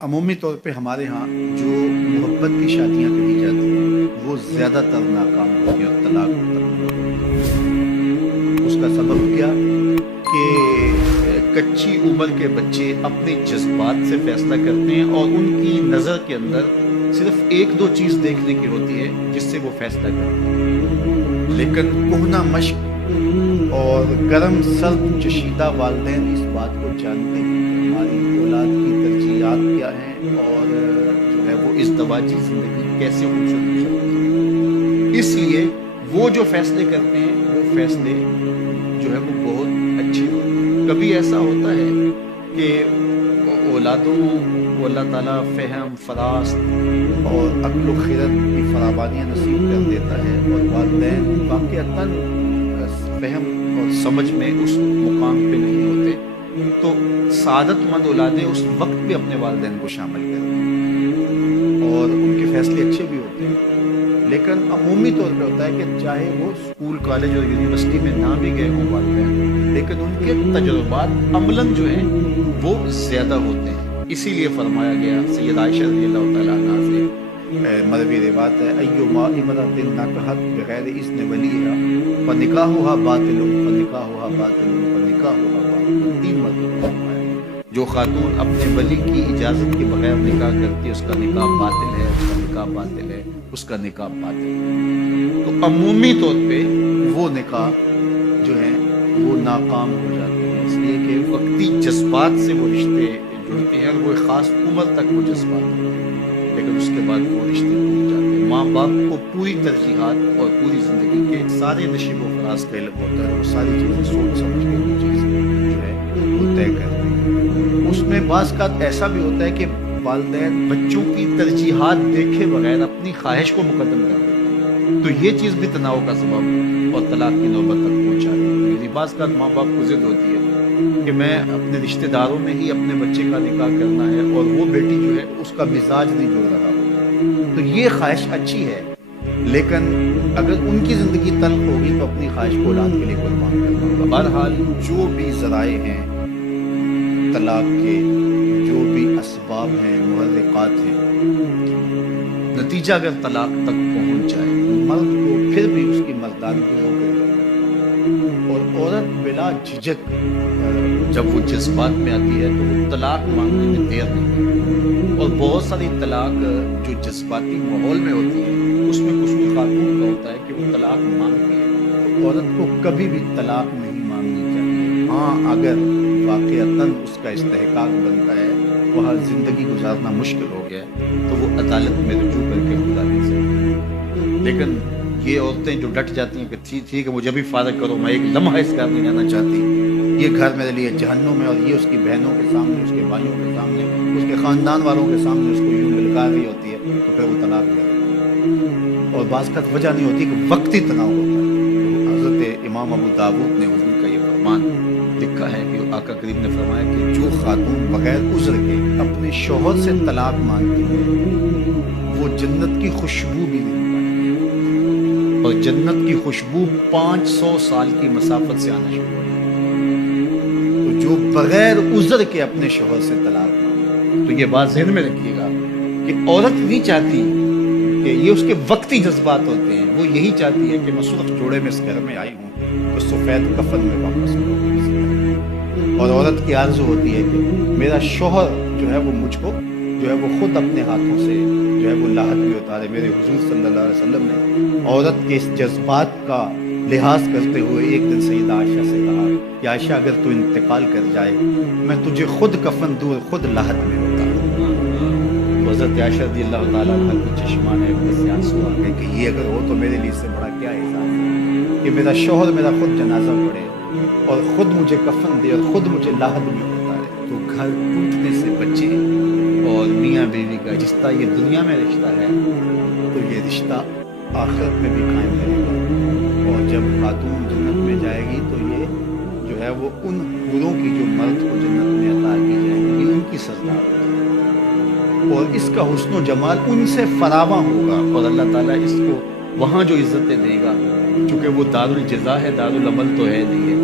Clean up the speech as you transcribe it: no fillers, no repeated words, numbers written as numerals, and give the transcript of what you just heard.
عمومی طور پہ ہمارے ہاں جو محبت کی شادیاں کہی جاتی ہیں وہ زیادہ تر ناکام ہوتی ہیں اور طلاق ہوتا ہے۔ اس کا سبب کیا کہ کچی عمر کے بچے اپنے جذبات سے فیصلہ کرتے ہیں اور ان کی نظر کے اندر صرف ایک دو چیز دیکھنے کی ہوتی ہے جس سے وہ فیصلہ کرتے ہیں، لیکن کہنہ مشق اور گرم سرد چشیدہ والدین اس بات کو جانتے ہیں کہ ہماری اولاد کی ترجیحات کیا ہیں اور جو ہے وہ ازدواجی زندگی کیسے خوبصورت ہو سکتی ہے۔ اس لیے وہ جو فیصلے کرتے ہیں وہ فیصلے جو ہے وہ بہت اچھے ہوتے ہیں۔ کبھی ایسا ہوتا ہے کہ اولادوں کو اللہ تعالیٰ فہم، فراست اور عقل و خرد کی فراوانیاں نصیب کر دیتا ہے اور والدین واقعتاً فہم اور سمجھ میں اس مقام پہ نہیں ہوتے، تو سعادت مند اولادیں اس وقت بھی اپنے والدین کو شامل کرتے ہیں اور ان کے فیصلے اچھے بھی ہوتے ہیں۔ لیکن عمومی طور پہ ہوتا ہے کہ چاہے وہ اسکول، کالج اور یونیورسٹی میں نہ بھی گئے ہوں والدین، لیکن ان کے تجربات عملاً جو ہیں وہ زیادہ ہوتے ہیں۔ اسی لیے فرمایا گیا سید عائشہ رضی اللہ تعالیٰ عنہا سے مروی روایت ہے، ایما امرأۃ نکحت بغیر اذن ولیہا فنکاحھا باطل فنکاحھا باطل فنکاحھا باطل۔ 3 مرتبہ فرمایا، جو خاتون اپنے ولی کی اجازت کے بغیر نکاح کرتی ہے اس کا نکاح باطل ہے، اس کا نکاح باطل ہے، اس کا نکاح باطل ہے۔ تو عمومی طور پہ وہ نکاح جو ہے وہ ناکام ہو جاتے ہیں، اس لیے کہ وقتی جذبات سے وہ رشتے جڑتے ہیں اور وہ خاص عمر تک وہ جذبات ہوتے ہیں، لیکن اس کے بعد وہ رشتے ٹوٹ جاتے ہیں۔ ماں باپ کو پوری ترجیحات اور پوری زندگی کے سارے نشیب و فراز کا علم ہوتا ہے، وہ ساری چیزیں سوچ سمجھ کے وہ چیز جو ہے وہ طے کرتے ہیں۔ اس میں بعض کا ایسا بھی ہوتا ہے کہ والدین بچوں کی ترجیحات دیکھے بغیر اپنی خواہش کو مقدم کر دیتے ہیں، تو یہ چیز بھی تناؤ کا سبب اور طلاق کی نوبت تک پہنچا دیتی ہے۔ بعض کا ماں باپ کو ضد ہوتی ہے کہ میں اپنے رشتہ داروں میں ہی اپنے بچے کا نکاح کرنا ہے اور وہ بیٹی جو ہے اس کا مزاج نہیں جڑ رہا ہوتا، تو یہ خواہش اچھی ہے، لیکن اگر ان کی زندگی تلخ ہوگی تو اپنی خواہش کو اولاد کے لیے قربان کرنا ہوگا۔ بہرحال جو بھی ذرائع ہیں طلاق کے، جو بھی اسباب ہیں، محرکات ہیں، نتیجہ اگر طلاق تک پہنچ جائے، مرد کو پھر بھی اس کی مردانگی ہو گئی اور عورت بلا جھجک جب وہ جذبات میں آتی ہے تو وہ طلاق مانگنے میں دیر نہیں کرتی۔ اور بہت ساری طلاق جو جذباتی ماحول میں ہوتی ہے اس میں قصور خاتون کا ہوتا ہے کہ وہ طلاق مانگتی ہے، تو عورت کو کبھی بھی طلاق نہیں مانگنی چاہیے۔ ہاں، اگر واقعتاً اس کا استحقاق بنتا ہے، وہاں زندگی گزارنا مشکل ہو گیا ہے، تو وہ عدالت میں رجوع کر کے بلا دے سکتی ہے۔ لیکن یہ عورتیں جو ڈٹ جاتی ہیں کہ ٹھیک ہے مجھے بھی فارغ کرو، میں ایک لمحہ اس گھر نہیں رہنا چاہتی، یہ گھر میرے لیے جہنم ہے، اور یہ اس کی بہنوں کے سامنے، اس کے بھائیوں کے سامنے، اس کے خاندان والوں کے سامنے اس کو یوں للکار رہی ہوتی ہے، تو پھر وہ طلاق دے دیتی ہے۔ اور بعض کا وجہ نہیں ہوتی کہ وقتی تناؤ ہوتا ہے۔ حضرت امام ابو داؤد نے حضور کا یہ فرمان لکھا ہے کہ آقا کریم نے فرمایا کہ جو خاتون بغیر عذر کے اپنے شوہر سے طلاق مانگتی ہے وہ جنت کی خوشبو بھی نہیں پاتی، اور جنت کی خوشبو 500 سال کی مسافت سے آنا شروع ہوتی ہے۔ تو جو بغیر عذر کے اپنے شوہر سے طلاق مانگے، تو یہ بات ذہن میں رکھیے گا کہ عورت نہیں چاہتی کہ یہ اس کے وقتی جذبات ہوتے ہیں، وہ یہی چاہتی ہے کہ میں سرخ جوڑے میں اس گھر میں آئی ہوں تو سفید کفن میں واپس کروں۔ اور عورت کی آرزو ہوتی ہے کہ میرا شوہر جو ہے وہ مجھ کو جو ہے وہ خود اپنے ہاتھوں سے جو ہے وہ لاحت میں اتارے۔ میرے حضور صلی اللہ علیہ وسلم نے عورت کے اس جذبات کا لحاظ کرتے ہوئے ایک دن سیدہ عائشہ سے کہا کہ عائشہ اگر تو انتقال کر جائے میں تجھے خود کفن دوں اور خود لاحت میں اتاروں۔ تو حضرت عائشہ رضی اللہ تعالیٰ عنہ کے چشمان سے آنسو آ گئے کہ یہ اگر ہو تو میرے لیے اس سے بڑا کیا احساس ہے کہ میرا شوہر میرا خود جنازہ پڑھے اور خود مجھے کفن دے اور خود مجھے لاحت میں اتارے۔ تو گھر ٹوٹنے سے بچے اور میاں بیوی کا جس طرح یہ دنیا میں رشتہ ہے تو یہ رشتہ آخرت میں بھی قائم رہے گا، اور جب خاتون جنت میں جائے گی تو یہ جو ہے وہ ان حوروں کی جو مرد کو جنت میں عطا کی جائیں گی ان کی سردار ہوگی، اور اس کا حسن و جمال ان سے فراواں ہوگا، اور اللہ تعالیٰ اس کو وہاں جو عزتیں دے گا، چونکہ وہ دار الجزا ہے، دار العمل تو ہے نہیں ہے،